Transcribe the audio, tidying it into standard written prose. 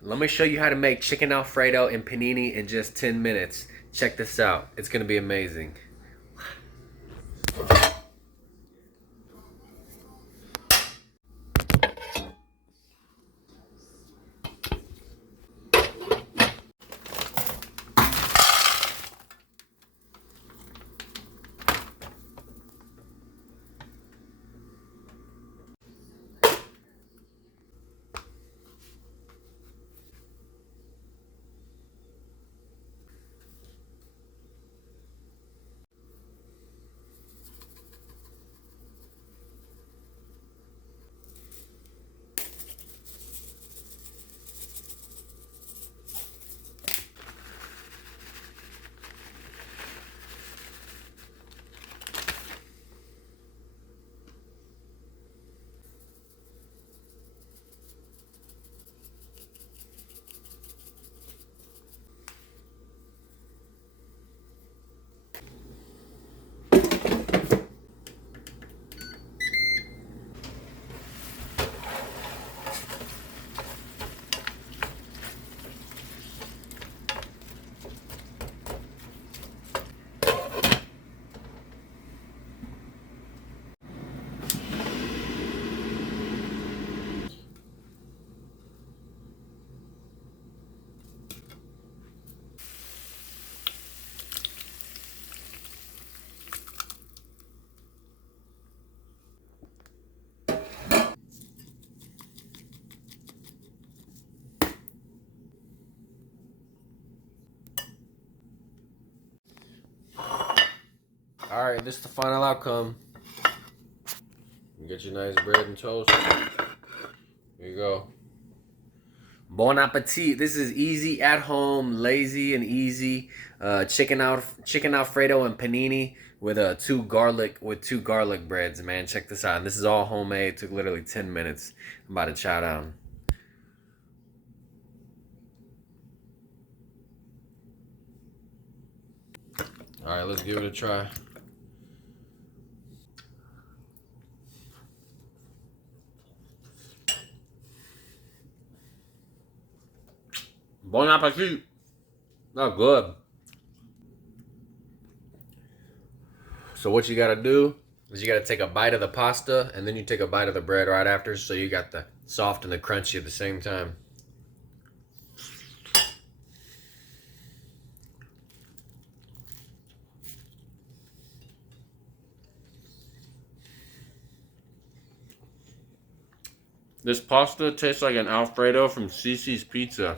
Let me show you how to make chicken Alfredo and panini in just 10 minutes. Check this out. It's going to be amazing. Alright, this is the final outcome. You get your nice bread and toast. Here you go. Bon appetit. This is easy at home, lazy and easy. Chicken Alfredo and panini with two garlic breads, man. Check this out. And this is all homemade. Took literally 10 minutes. I'm about to chow down. Alright, let's give it a try. Bon appetit. Not good. So what you gotta do is you gotta take a bite of the pasta and then you take a bite of the bread right after, so you got the soft and the crunchy at the same time. This pasta tastes like an Alfredo from Cece's Pizza.